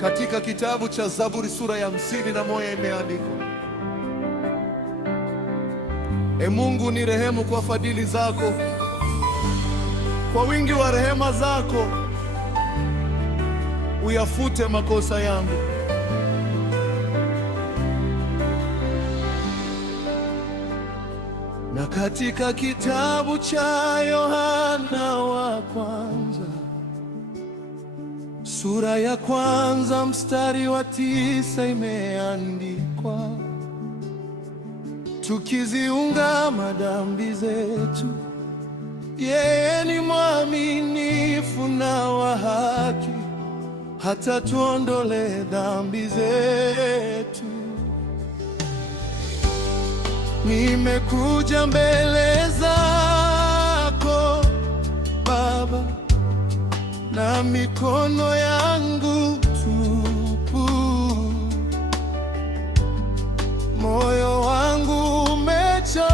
Katika kitabu cha Zaburi sura ya 51 imeandikwa, E Mungu, ni rehemu kwa fadhili zako, kwa wingi wa rehema zako uyafute makosa yangu. Na katika kitabu cha Yohana wa kwanza sura ya kwanza mstari wa 9 imeandikwa, tukiziungama dhambi zetu, yeye ni mwaminifu na wa haki, hata tuondole dhambi zetu. Nimekuja mbele zako Baba na mikono yangu tupu, moyo wangu umechoka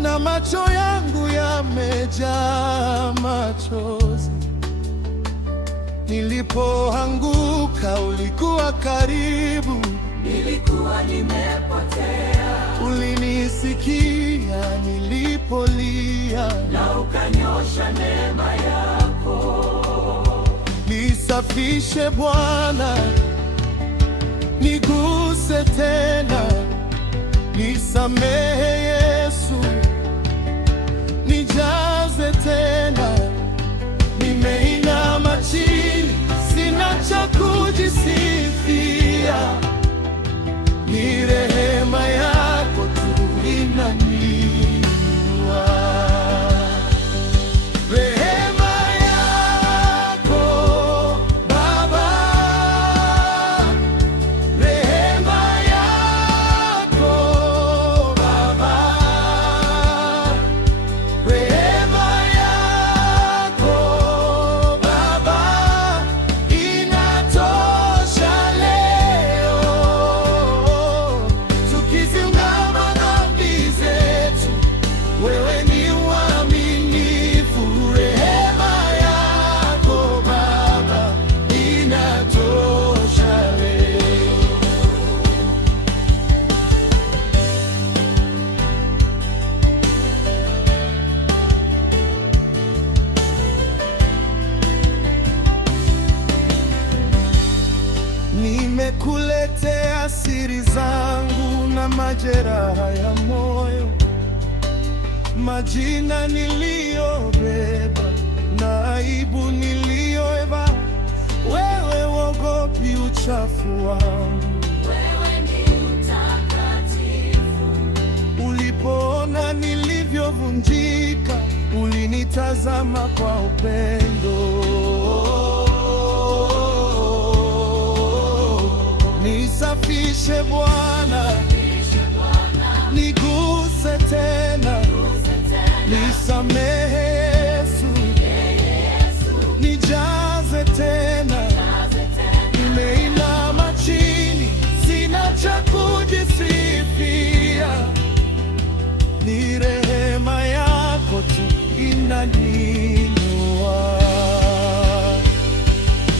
na macho yangu yamejaa machozi. Nilipoanguka ulikuwa karibu, nilikuwa nimepotea, ulinisikia nilipolia, na ukanyosha neema yako. Nisafishe Bwana, niguse tena, nisamehe Yesu, nijaze tena. Nimeinama chini, sina cha kujisifia, ni rehema yako tu inaniinua. Rehema yako Baba, rehema yako Baba, rehema yako Baba inatosha leo. Tukiziungama dhambi zetu, wewe ni mwaminifu. Rehema yako Baba inatosha leo. Nimekuletea siri zangu na majeraha ya moyo, majina niliyobeba na aibu niliyoeva. Wewe wogopi uchafu wangu, Wewe ni mtakatifu. ulipoona nilivyovunjika, ulinitazama kwa upendo. Nisafishe Bwana, niguse tena, nisamehe Yesu, nijaze tena. Nimeinama chini, sina cha kujisifia, ni rehema yako tu inaniinua.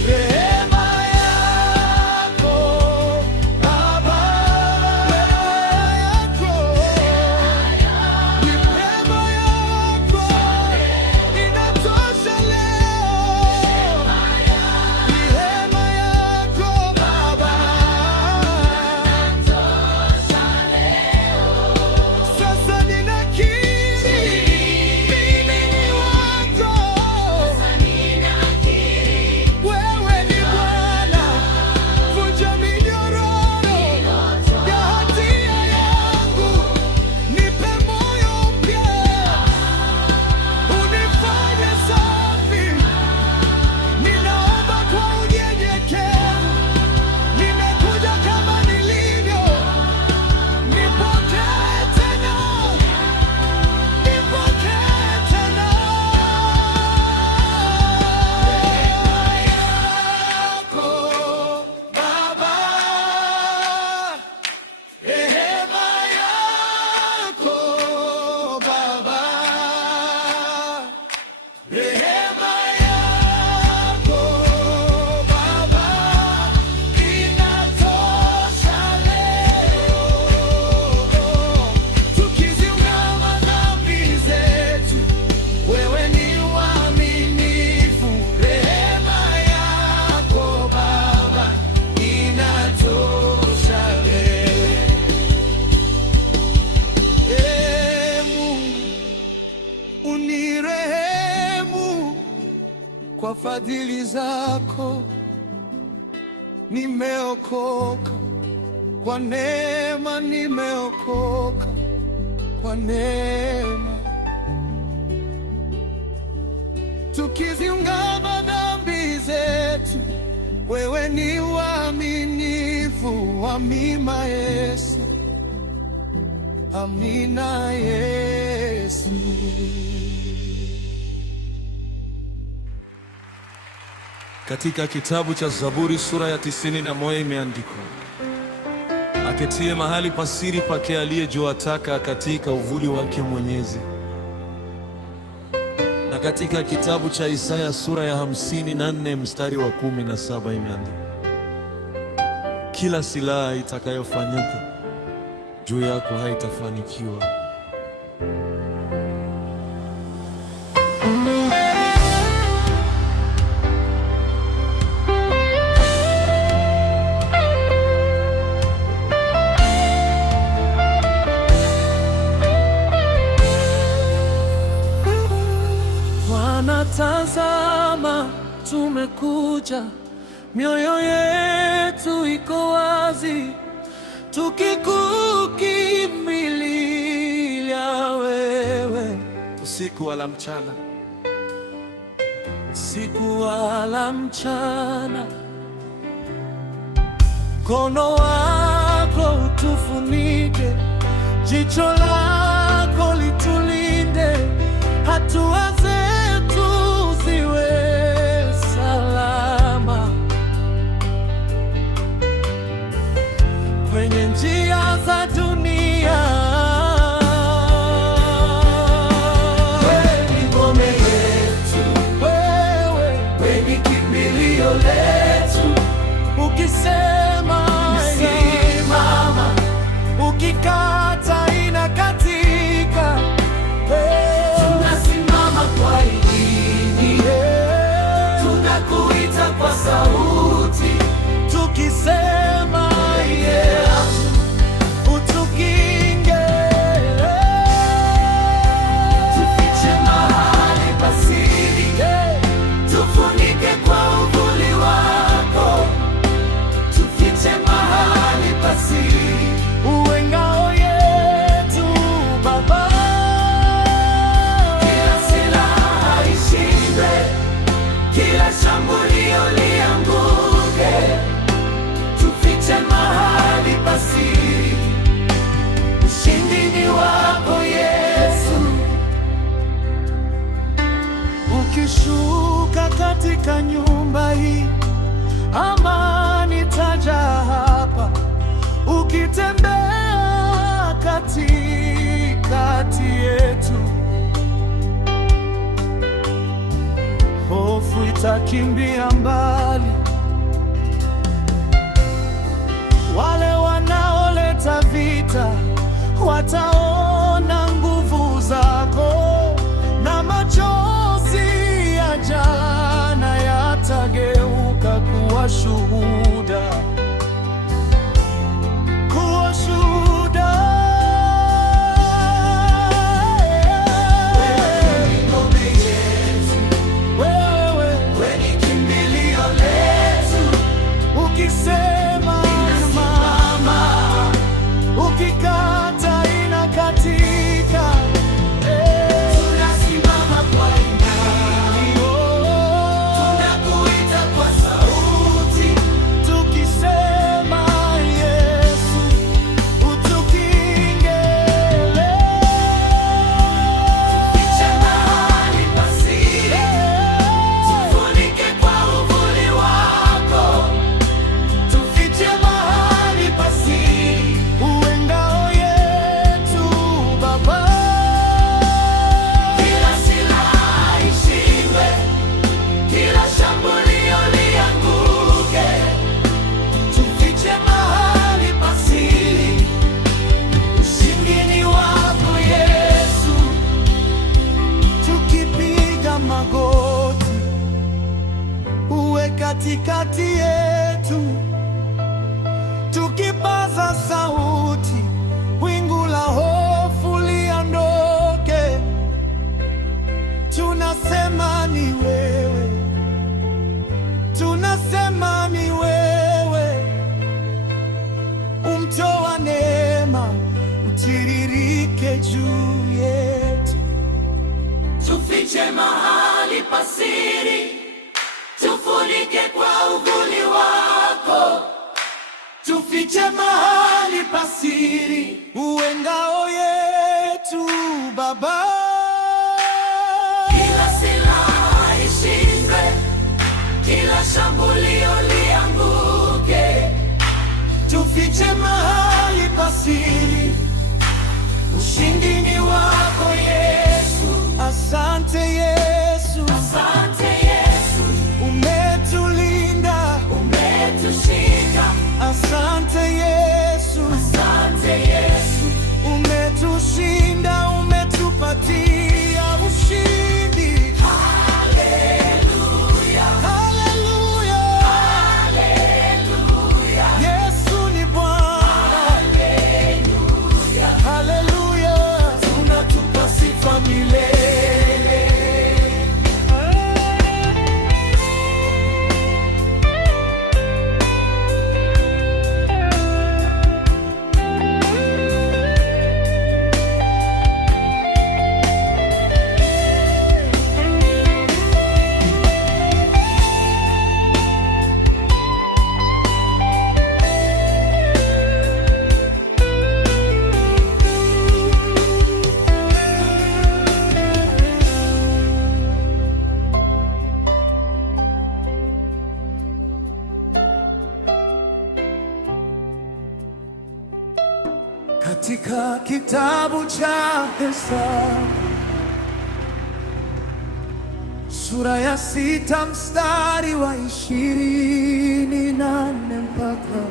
Rehema yako Baba, rehema yako, rehema yako inatosha leo. Rehema yako Baba, sasa ninakiri mimi ni wako. kwa fadhili zako nimeokoka, kwa neema nimeokoka, kwa neema. Tukiziungama dhambi zetu, wewe ni waaminifu. Amina Yesu, amina Yesu. Katika kitabu cha Zaburi sura ya 91 imeandikwa, aketie mahali pasiri pake aliye juu ataka katika uvuli wake Mwenyezi. Na katika kitabu cha Isaya sura ya 54 mstari wa 17 imeandikwa, kila silaha itakayofanyika juu yako haitafanikiwa. Tazama, tumekuja, mioyo yetu iko wazi, tukikukimbilia wewe, usiku wala mchana, usiku wala mchana. Mkono wako utufunike, jicho lako litulinde, hatua zetu ziwe salama kwenye njia za dunia. Wewe ni ngome yetu, wewe ni kimbilio letu. Ukisema simama, ukikata inakatika. Tunasimama kwa imani, tunakuita kwa sauti, tukisema Yesu, utukinge. Tufiche mahali pasiri, tufunike kwa uvuli wako. Tufiche mahali pasiri, uwe ngao yetu Baba. Kila silaha ishindwe, kila shambulio lianguke. Tufiche mahali pasiri, ushindi ni wako Yesu. Ukishuka katika nyumba hii, amani taja hapa. Ukitembea katikati yetu, hofu itakimbia mbali. Wale wanaoleta vita wataona nguvu zako, na machozi ya jana yatageuka kuwa shuhuda, kuwa shuhuda. Wewe ni ngome yetu, wewe ni kimbilio letu. Ukisema simama, ukikata inakatika. Tunasimama kwa imani, tunakuita kwa sauti, tukisema Yesu, utukinge. Tufiche mahali pasiri, tufunike kwa uvuli wako. Tufiche mahali pasiri, uwe ngao yetu Baba. Kila silaha ishindwe, kila shambulio lianguke. Tufiche mahali pasiri, ushindi ni wako Yesu. Tukipiga magoti, uwe katikati yetu. Tukipaza sauti, wingu la hofu liondoke. Tunasema ni wewe, tufiche mahali pasiri, tufunike kwa uvuli wako. Tufiche mahali pasiri, uwe ngao yetu Baba. Kila silaha ishindwe, kila shambulio lianguke. Tufiche mahali pasiri, ushindi ni wako Yesu. Asante Yesu, asante Yesu, umetulinda, umetushika. Asante Yesu, asante Yesu, umetushinda, umetupatia ushindi. Haleluya, haleluya, haleluya. Yesu ni Bwana. Haleluya, Haleluya, tunatupa sifa milele. Katika kitabu cha Hesabu sura ya 6 mstari wa 28 mpaka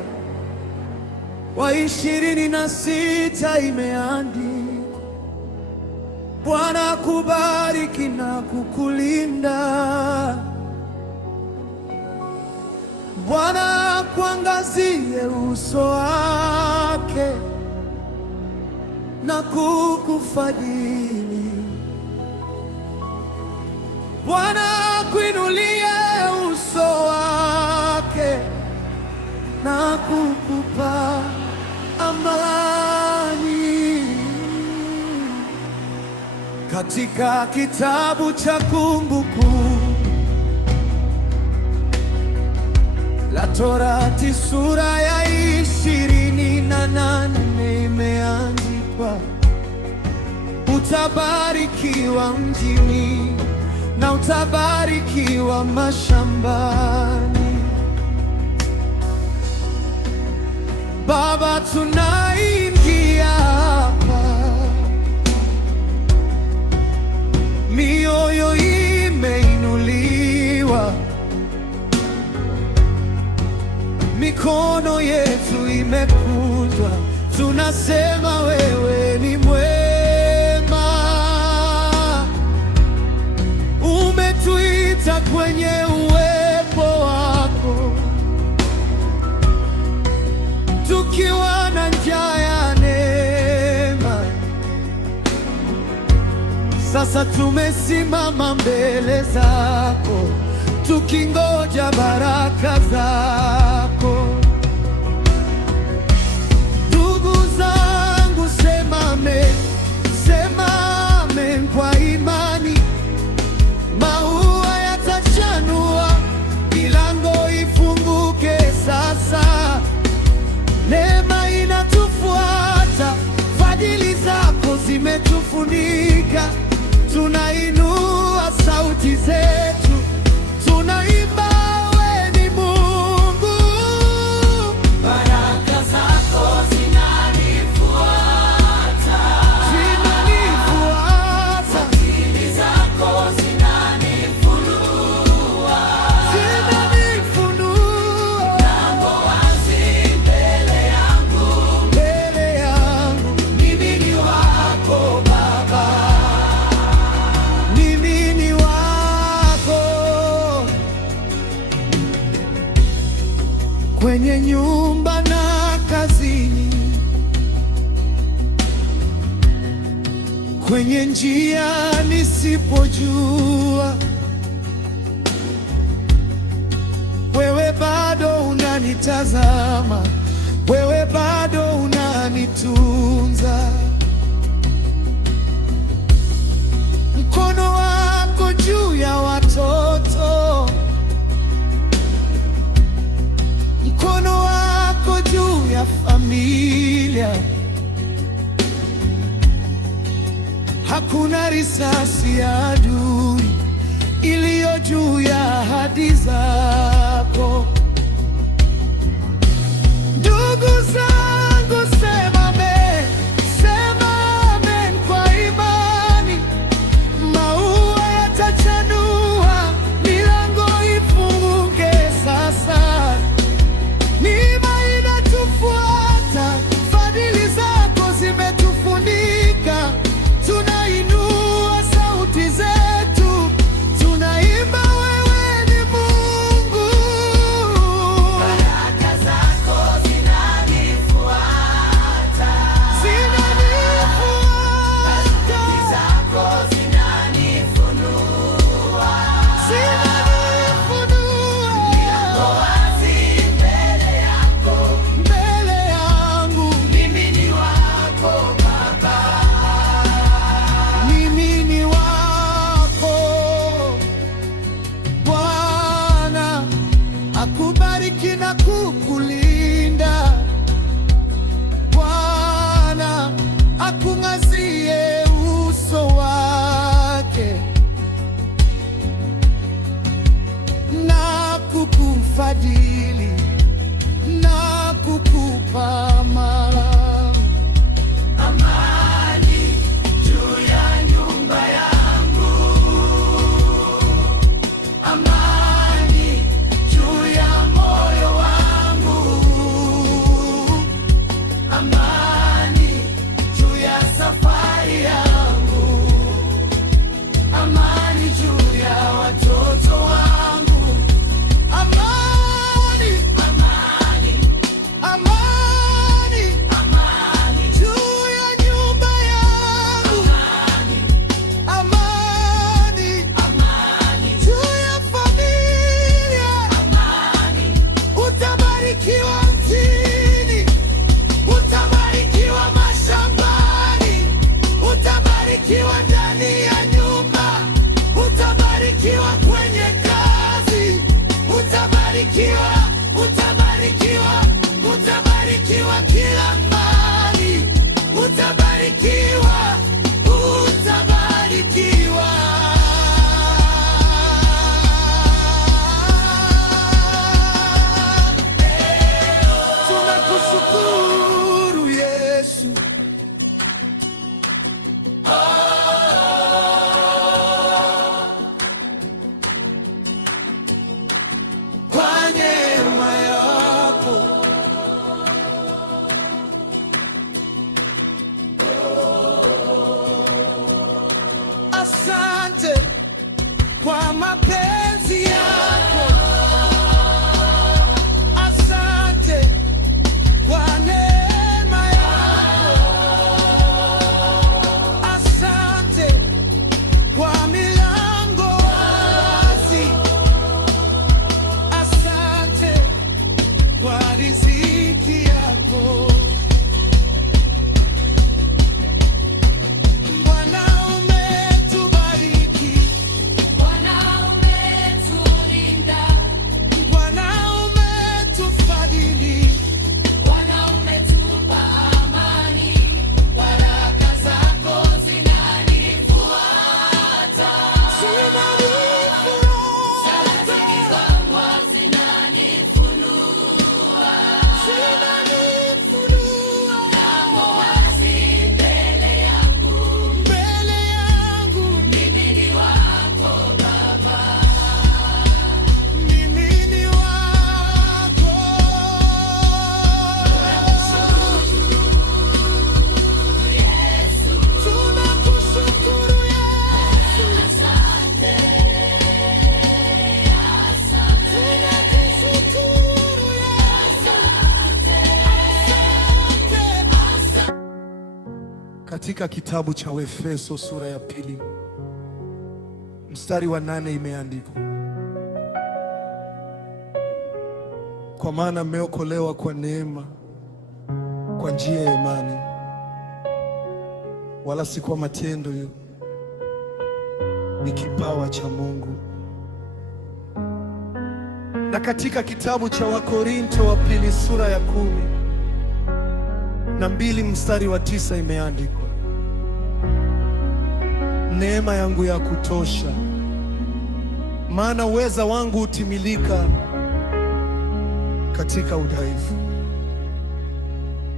wa 26 imeandikwa, Bwana kubariki na kukulinda, Bwana kuangazie uso wake na kukufadhili, Bwana kuinulie uso wake na kukupa amani. Katika kitabu cha Kumbukumbu la Torati sura ya 28 imeandikwa, utabarikiwa mjini na utabarikiwa mashambani. Baba, tunaingia hapa, mioyo imeinuliwa, mikono yetu imekunjwa, tunasema wewe ni mwema. Umetuita kwenye uwepo wako, tukiwa na njaa ya neema. Sasa tumesimama mbele zako, tukingoja baraka zako. Ndugu zangu, semame, semame kwa imani. Maua yatachanua, milango ifunguke sasa. Neema inatufuata, fadhili zako zimetufunika. Tunainua sauti zetu, tunaimba wewe ni Mungu. Baraka zako zinanifuata, Zinanifuata, fadhili zako zinanifunua, zinanifunua, mlango wazi mbele yangu, mbele yangu. mimi ni wako Baba. Mimi ni wako. Kwenye nyumba na kazini, kwenye njia nisipojua, wewe bado unanitazama, wewe bado unanitunza. Mkono wako familia. Hakuna risasi ya adui iliyo juu ya ahadi zako. Ndugu zangu, sema amen, sema amen kwa imani. Maua yatachanua, milango ifunguke sasa. Neema inatufuata, fadhili zako zimetufunika. Tunainua sauti zetu, tunaimba wewe ni Mungu. Baraka zako zinanifuata, Zinanifuata, baraka zako zinanifunua, zinanifunua. milango wazi mbele yako, Mbele yangu mimi ni wako Baba. mimi ni wako. Bwana akubariki na kukulinda. Bwana akung'azie uso wake na kukufadhili na kukupa amani. Amani juu ya nyumba yangu, amani juu ya moyo wangu, amani juu ya safari yangu, amani juu ya watoto wangu, Amani, amani, amani amani, juu ya nyumba yangu. Amani amani, juu ya familia. amani, Utabarikiwa mjini, utabarikiwa mashambani, utabarikiwa ndani ya nyumba, utabarikiwa kwenye kazi, utabarikiwa, utabarikiwa, utabarikiwa kila mahali, utabarikiwa, utabarikiwa. Tunakushukuru Yesu. Kwa neema yako asante, kwa mapenzi yako asante, kwa neema yako asante, kwa milango wazi asante, kwa riziki yako. Bwana umetubariki, Bwana umetulinda, Bwana umetufadhili. Bwana umetupa amani, baraka zako zinanifuata, Zinanifuata, rafiki zangu zinanifunua, zinanifunua. milango wazi mbele yangu, Mbele yangu mimi ni wako Baba. mimi ni wako. Tunakushukuru Yesu, tunakushukuru Yesu. Asante. Katika kitabu cha Waefeso sura ya 2 mstari wa 8 imeandikwa, kwa maana mmeokolewa kwa neema, kwa njia ya imani, wala si kwa matendo, ni kipawa cha Mungu. Na katika kitabu cha Wakorinto wa pili sura ya 10 na 2 mstari wa 9 imeandikwa, neema yangu ya kutosha, maana uweza wangu hutimilika katika udhaifu.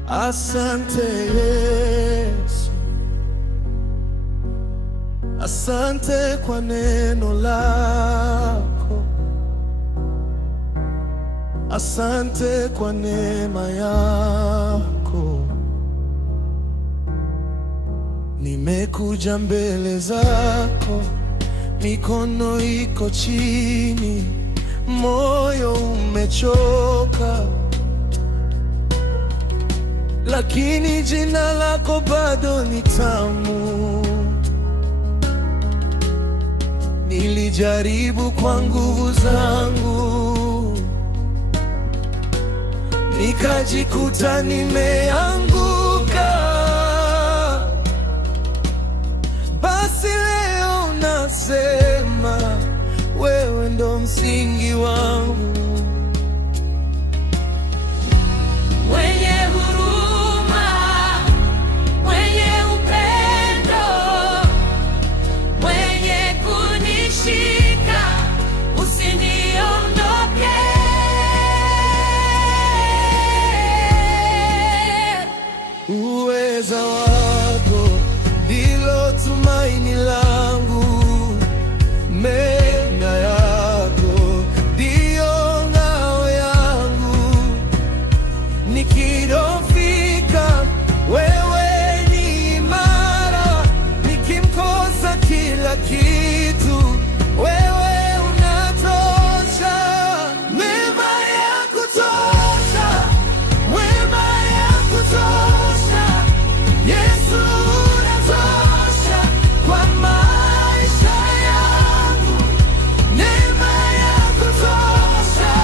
Asante Yesu, asante kwa neno lako, asante kwa neema yako. Nimekuja mbele zako, mikono iko chini, moyo umechoka, lakini jina lako bado ni tamu. Nilijaribu kwa nguvu zangu, nikajikuta nimeanguka. Basi leo nasema wewe ndo msingi wangu. Uweza wako ndilo tumaini langu, neema yako ndiyo ngao yangu. Nikidhoofika, wewe ni imara, nikimkosa kila kitu, wewe unatosha. Neema ya kutosha, wema ya kutosha, Yesu unatosha kwa maisha yangu. Neema ya kutosha,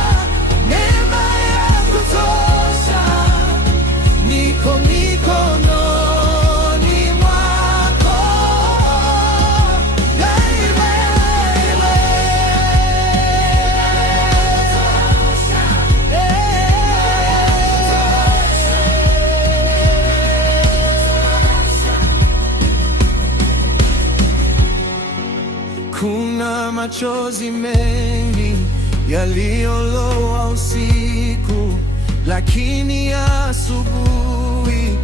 neema ya kutosha, niko mikononi mwako daima. Kuna machozi mengi yaliyoloa usiku, lakini asubuhi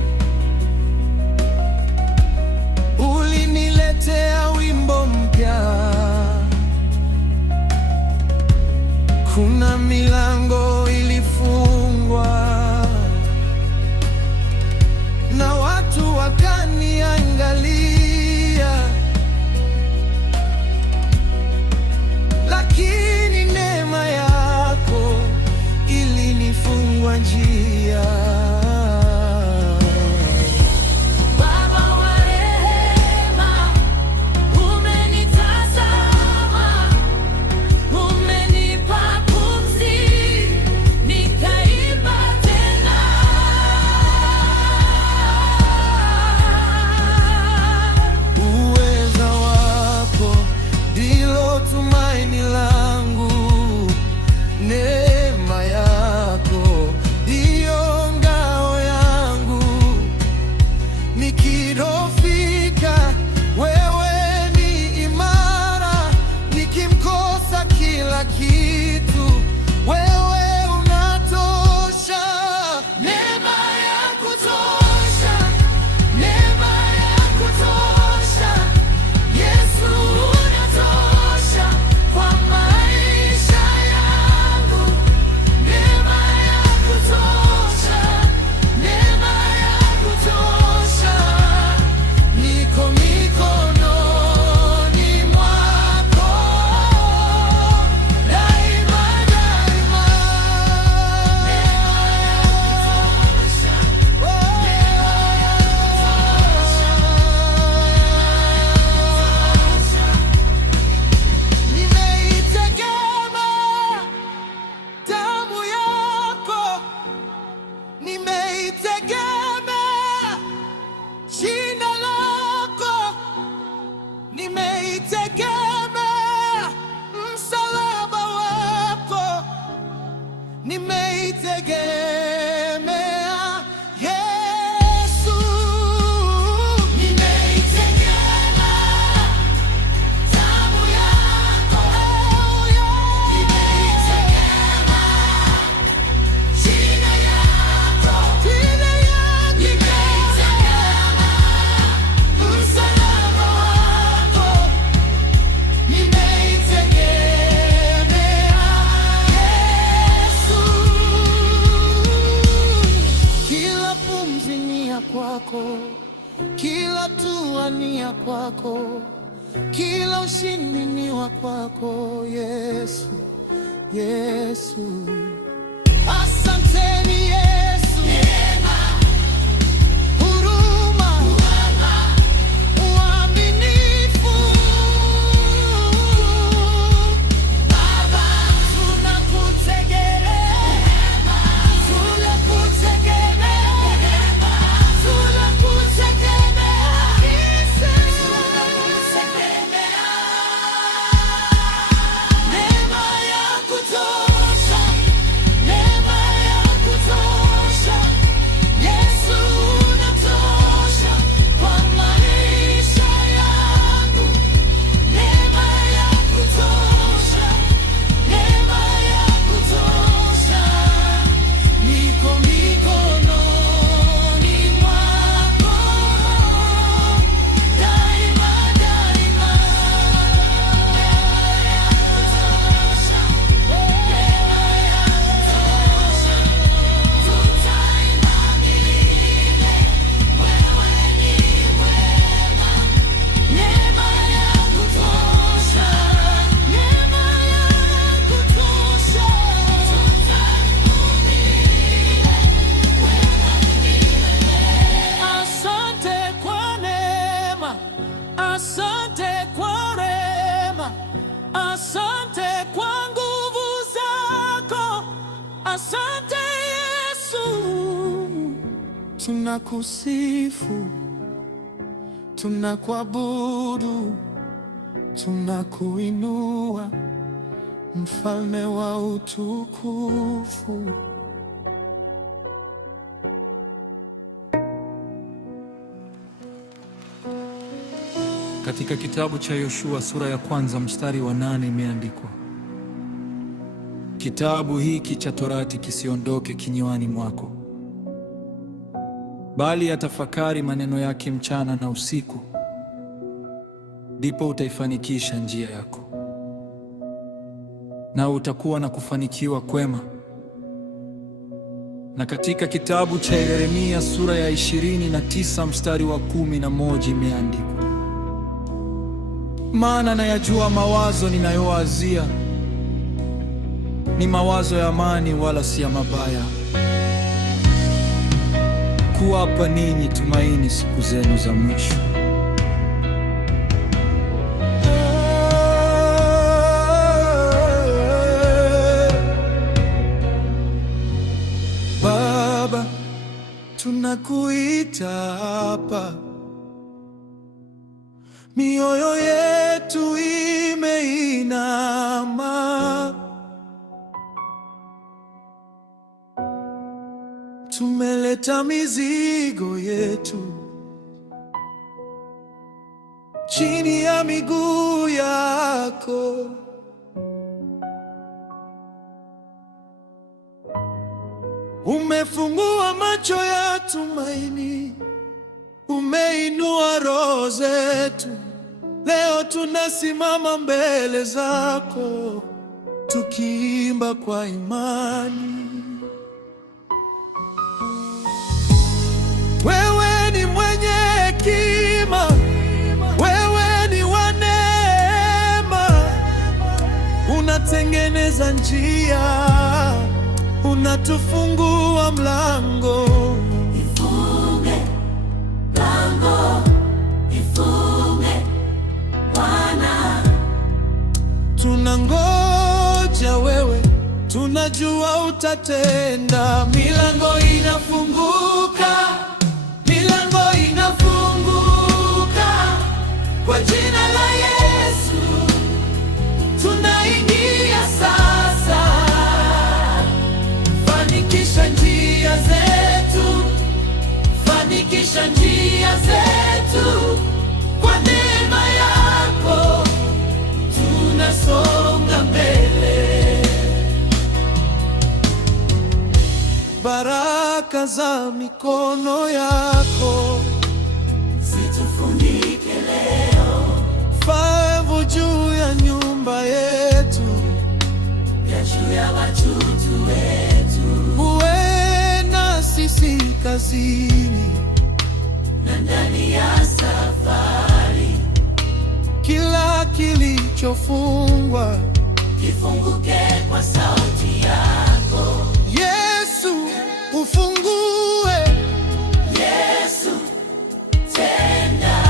uliniletea wimbo mpya. Kuna milango ilifungwa na watu wakaniangalia, lakini neema yako ilinifungua njia. Baba wa rehema, umenitazama, umenipa pumzi, nikaimba tena. Uweza wako ndilo tumaini langu, neema yako ndiyo ngao yangu. Nikidhoofika, wewe ni imara, nikimkosa kila kitu, wewe unatosha. Neema ya kutosha, neema ya kutosha, Yesu unatosha kwa maisha yangu. Neema ya kutosha, neema ya kutosha, niko mikononi mwako daima, daima. Neema ya kutosha, Nimeitegemea damu yako, nimeitegemea jina lako, nimeitegemea msalaba wako, nimeitegemea Yesu. kwako, kila ushindi ni wa kwako Yesu, Yesu. Asanteni Yesu, neema, huruma, uaminifu. Baba, tunakutegemea, tunakutegemea, tunakutegemea. Neema ya kutosha, neema ya kutosha. Yesu unatosha kwa maisha yangu. Neema ya kutosha, neema ya kutosha. Niko mikononi mwako daima, daima. Neema ya kutosha, neema ya kutosha. Tutaimba milele, wewe ni mwema. Neema ya kutosha, neema ya kutosha. Asante kwa neema, asante kwa rehema, asante kwa nguvu zako, asante Yesu. Tunakusifu, tunakuabudu, tunakuinua, mfalme wa utukufu. Katika kitabu cha Yoshua sura ya 1 mstari wa 8 imeandikwa, kitabu hiki cha Torati kisiondoke kinywani mwako, bali yatafakari maneno yake mchana na usiku, ndipo utaifanikisha njia yako na utakuwa na kufanikiwa kwema. Na katika kitabu cha Yeremia sura ya 29 mstari wa 11 imeandikwa, maana nayajua mawazo ninayowazia, ni mawazo ya amani wala si ya mabaya, kuwapa ninyi tumaini siku zenu za mwisho. Baba, tunakuita hapa, mioyo yetu imeinama, tumeleta mizigo yetu chini ya miguu yako. Umefungua macho ya tumaini, umeinua roho zetu. Leo tunasimama mbele zako tukiimba kwa imani. Wewe ni mwenye hekima, wewe ni wa neema, unatengeneza njia, unatufungua mlango. Ifunge mlango, ifunge Bwana. Tunangoja wewe, tunajua utatenda. Milango inafunguka, milango inafunguka kwa jina la Yesu. Tunaingia sasa, fanikisha njia zetu, fanikisha njia zetu. Kwa neema yako tunasonga mbele. Baraka za mikono yako Zitufunike leo, faevu juu ya nyumba yetu, ya juu ya watoto wetu, uwe na sisi kazini na ndani ya safari. kilichofungwa kifunguke kwa sauti yako. Yesu, ufungue. Yesu, tenda.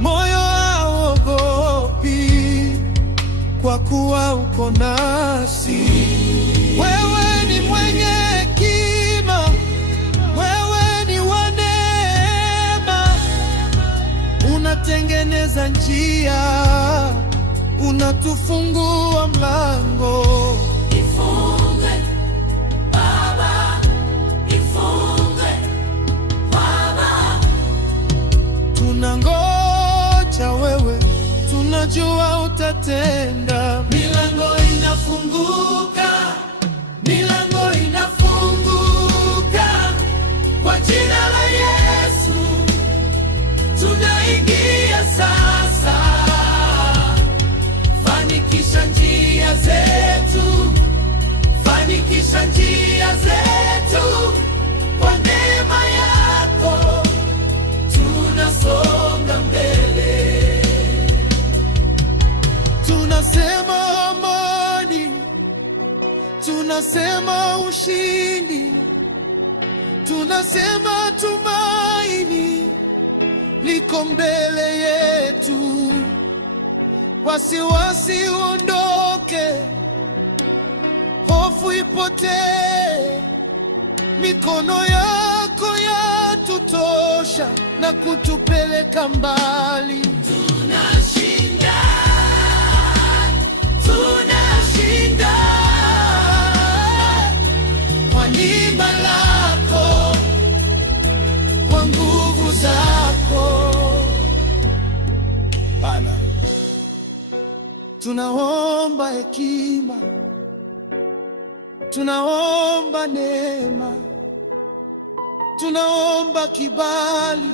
Moyo hauogopi kwa kuwa uko nasi. Wewe ni mwenye hekima, wewe ni wa neema. Unatengeneza njia, unatufungua mlango. Ifungue Baba, ifungue Baba. Tunangoja wewe, tunajua utatenda. Milango inafunguka, milango inafunguka kwa jina la Yesu. Tunaingia sasa. Fanikisha njia zetu, fanikisha njia zetu. Kwa neema yako tunasonga mbele. Tunasema amani, tunasema ushindi, tunasema tumaini liko mbele yetu. Wasiwasi uondoke, hofu ipotee. Mikono yako yatutosha na kutupeleka mbali. Tunashinda, tunashinda Kwa neema lako, kwa nguvu zako Bwana. Tunaomba hekima, tunaomba neema, tunaomba kibali,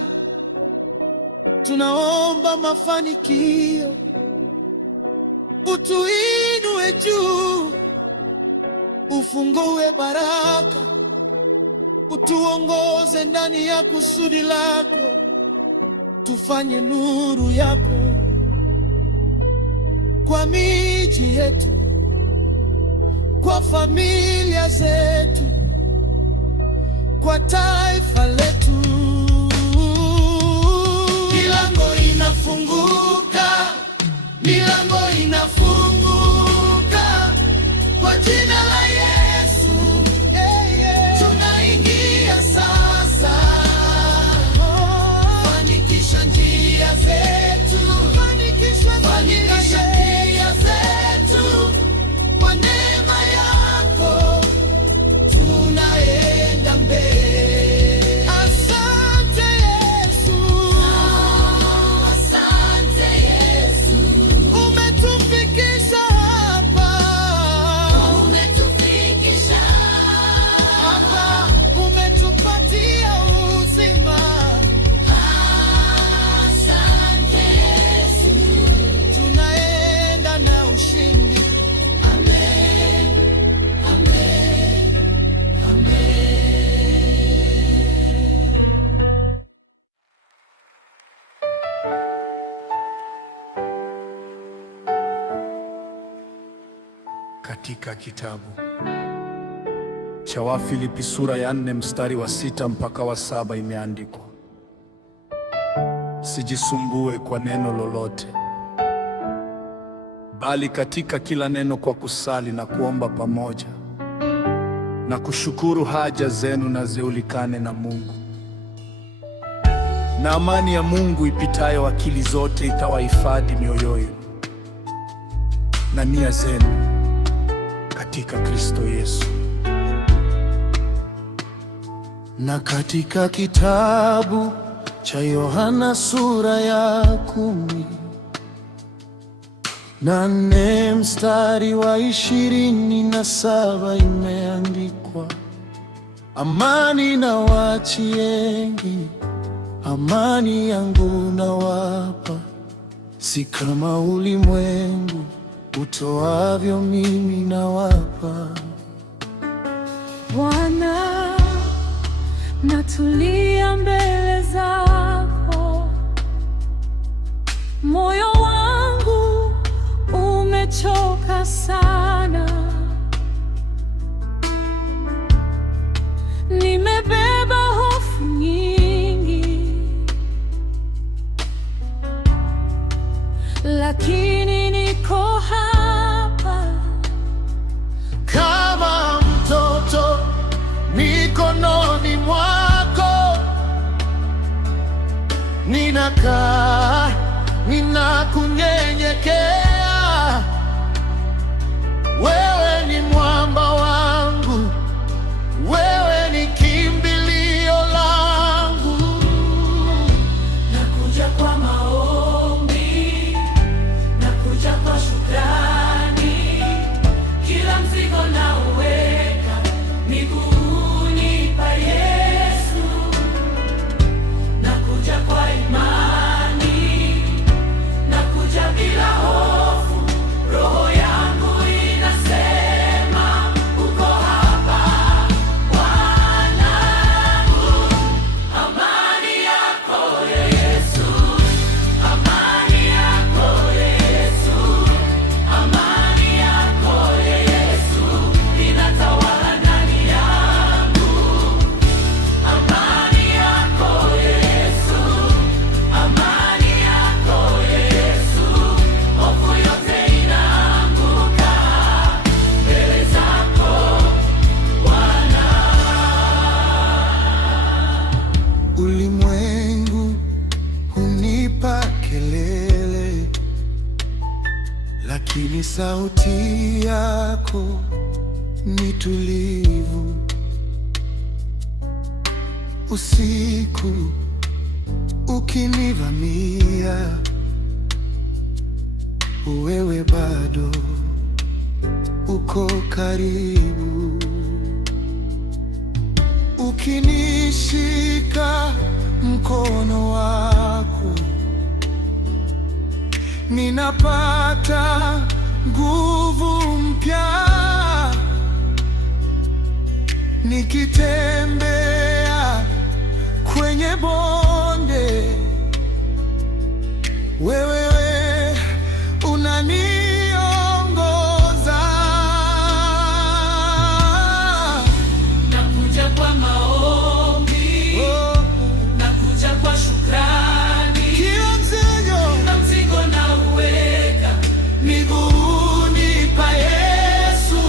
tunaomba mafanikio. Utuinue juu, ufungue baraka, utuongoze ndani ya kusudi lako. Tufanye nuru yako kwa miji yetu, kwa familia zetu, kwa taifa letu. Milango inafunguka, milango inafunguka kwa jina la Yesu. Tunaingia sasa. Fanikisha njia zetu, fanikisha njia zetu. Kwa neema yako tunaenda mbele. Asante Yesu, asante Yesu. umetufikisha hapa, Umetufikisha hapa umetupatia uzima. asante Yesu. Tunaenda na ushindi. Amen, amen, amen. Katika kitabu cha Wafilipi sura ya 4 mstari wa 6 mpaka wa 7 imeandikwa, sijisumbue kwa neno lolote, bali katika kila neno kwa kusali na kuomba pamoja na kushukuru haja zenu na zijulikane na Mungu, na amani ya Mungu ipitayo akili zote itawahifadhi mioyo yenu na nia zenu katika Kristo Yesu. Na katika kitabu cha Yohana sura ya 14 mstari wa 27 imeandikwa, amani nawaachieni, amani yangu nawapa, si kama ulimwengu utoavyo mimi nawapa. Bwana, natulia mbele zako, moyo wangu nimechoka sana, nimebeba hofu nyingi, lakini niko hapa kama mtoto mikononi mwako, ninakaa, ninakunyenyekea. Wewe ni mwamba wangu, wewe ni kimbilio langu. nakuja kwa maombi, nakuja kwa shukrani, kila mzigo nauweka miguuni pa Yesu, nakuja kwa imani, nakuja bila hofu, roho yangu inasema uko hapa Bwanangu. Amani yako Yesu, amani yako Yesu, amani yako Yesu inatawala ndani yangu. Amani yako Yesu, amani yako Yesu, hofu yote inaanguka mbele zako Bwana. Ulimwengu hunipa kelele, lakini sauti yako ni tulivu. Usiku ukinivamia, wewe bado uko karibu, ukinishika mkono wako, ninapata nguvu mpya, nikitembea kwenye bonde, wewe unaniongoza. Nakuja kwa maombi, nakuja kwa shukrani, Kila mzigo na mzigo nauweka miguuni pa Yesu,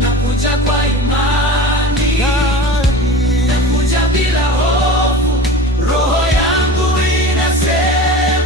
nakuja kwa imani, nakuja bila hofu, roho yangu inasema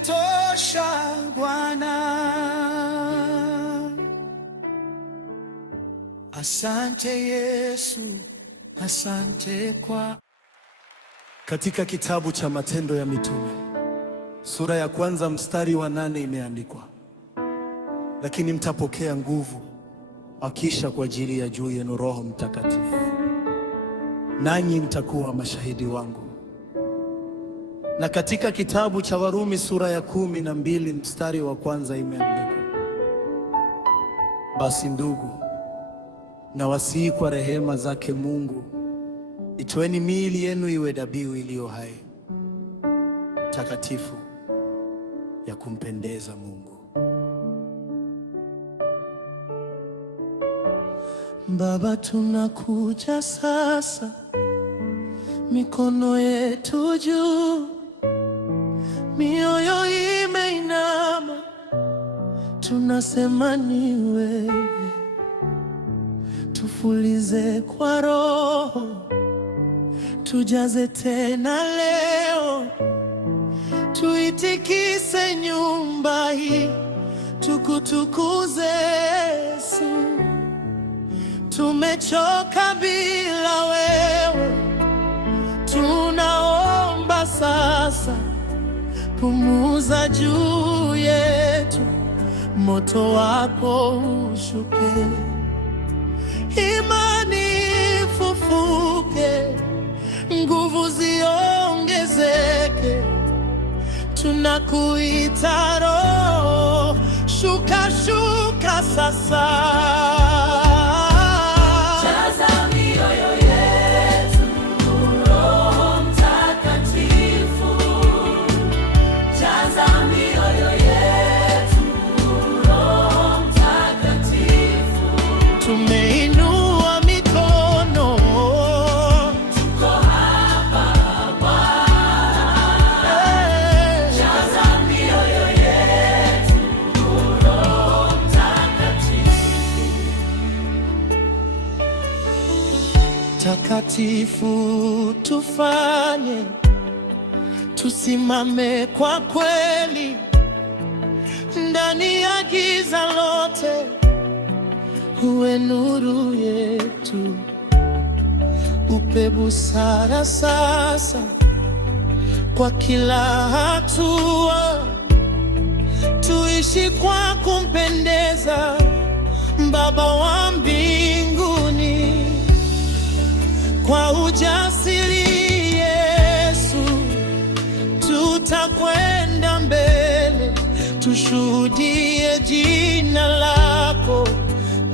umetosha Bwana. Asante Yesu, asante kwa. Katika kitabu cha Matendo ya Mitume sura ya 1 mstari wa 8 imeandikwa, lakini mtapokea nguvu akisha kwa ajili ya juu yenu Roho Mtakatifu, nanyi mtakuwa mashahidi wangu. Na katika kitabu cha Warumi sura ya 12 mstari wa 1 imeandikwa, basi ndugu, na wasihi kwa rehema zake Mungu, itoeni miili yenu iwe dhabihu iliyo hai, takatifu, ya kumpendeza Mungu. Baba, tunakuja sasa, mikono yetu juu, mioyo imeinama, tunasema ni wewe. Tufulize kwa Roho, tujaze tena leo, tuitikise nyumba hii, tukutukuze Yesu. Tumechoka bila wewe, tunaomba sasa, pumuza juu yetu, moto wako ushuke, imani ifufuke, nguvu ziongezeke. Tunakuita Roho, shuka shuka sasa. Tumeinua mikono, tuko hapa Bwana. Jaza mioyo yetu Roho Mtakatifu. Takatifu tufanye, tusimame kwa kweli ndani ya giza lote. Uwe nuru yetu, upe busara sasa kwa kila hatua, tuishi kwa kumpendeza Baba wa mbinguni. Kwa ujasiri Yesu, tutakwenda mbele, tushuhudie jina lako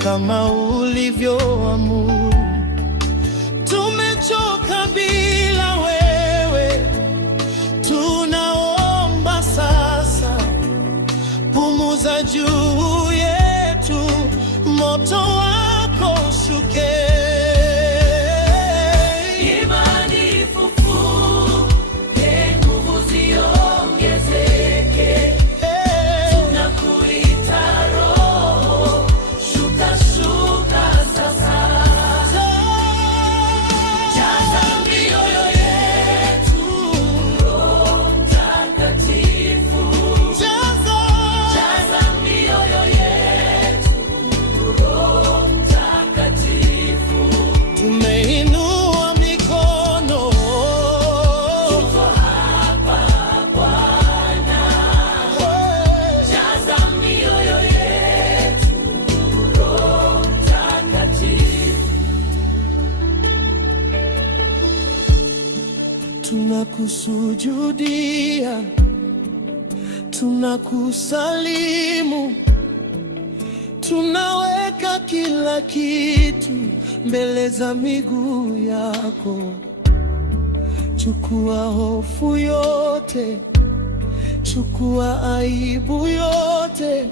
kama ulivyoamuru. Tumechoka bila wewe, tunaomba sasa, pumuza juu yetu, moto wako ushuke. Tunakusujudia, tunakusalimu, tunaweka kila kitu mbele za miguu yako. Chukua hofu yote, chukua aibu yote,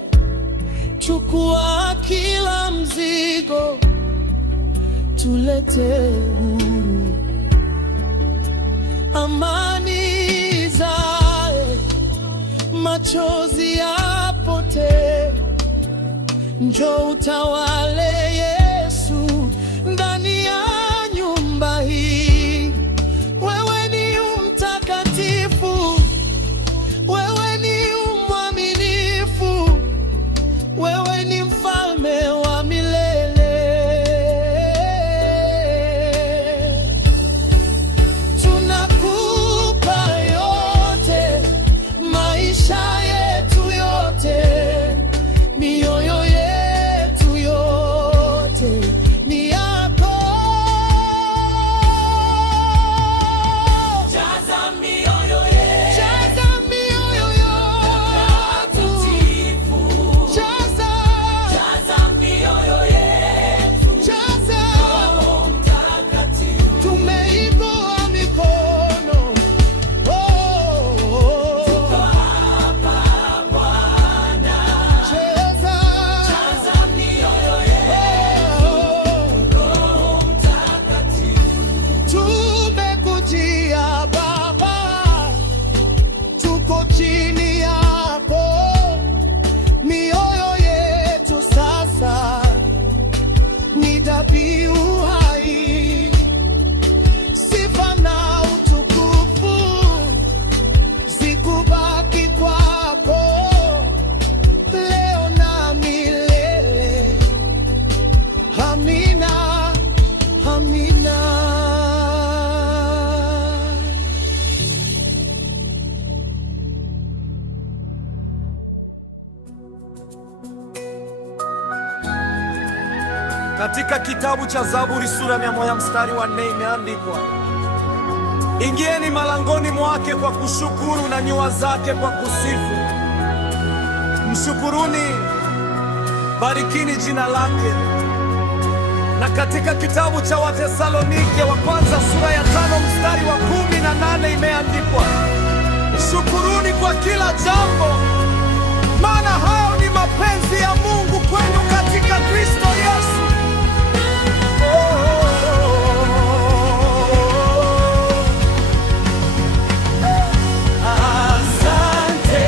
chukua kila mzigo, tulete huru. Amani zae, machozi yapote, njoo utawale Yesu ndani ya nyumba hii. Wewe ni mtakatifu, wewe ni Katika kitabu cha Zaburi sura 100 mstari wa 4 imeandikwa, ingieni malangoni mwake kwa kushukuru na nyua zake kwa kusifu. Mshukuruni, barikini jina lake. Na katika kitabu cha Wathesalonike wa kwanza sura ya 5 mstari wa 18 imeandikwa, shukuruni kwa kila jambo, maana hayo ni mapenzi ya Mungu kwenu katika Kristo Yesu. Asante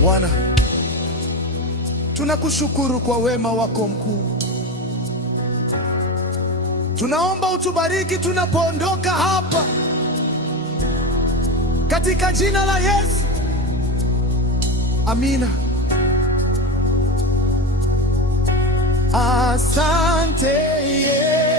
Bwana, tunakushukuru kwa wema wako mkuu. Tunaomba utubariki tunapoondoka hapa, katika jina la Yesu, amina. Asante Yesu.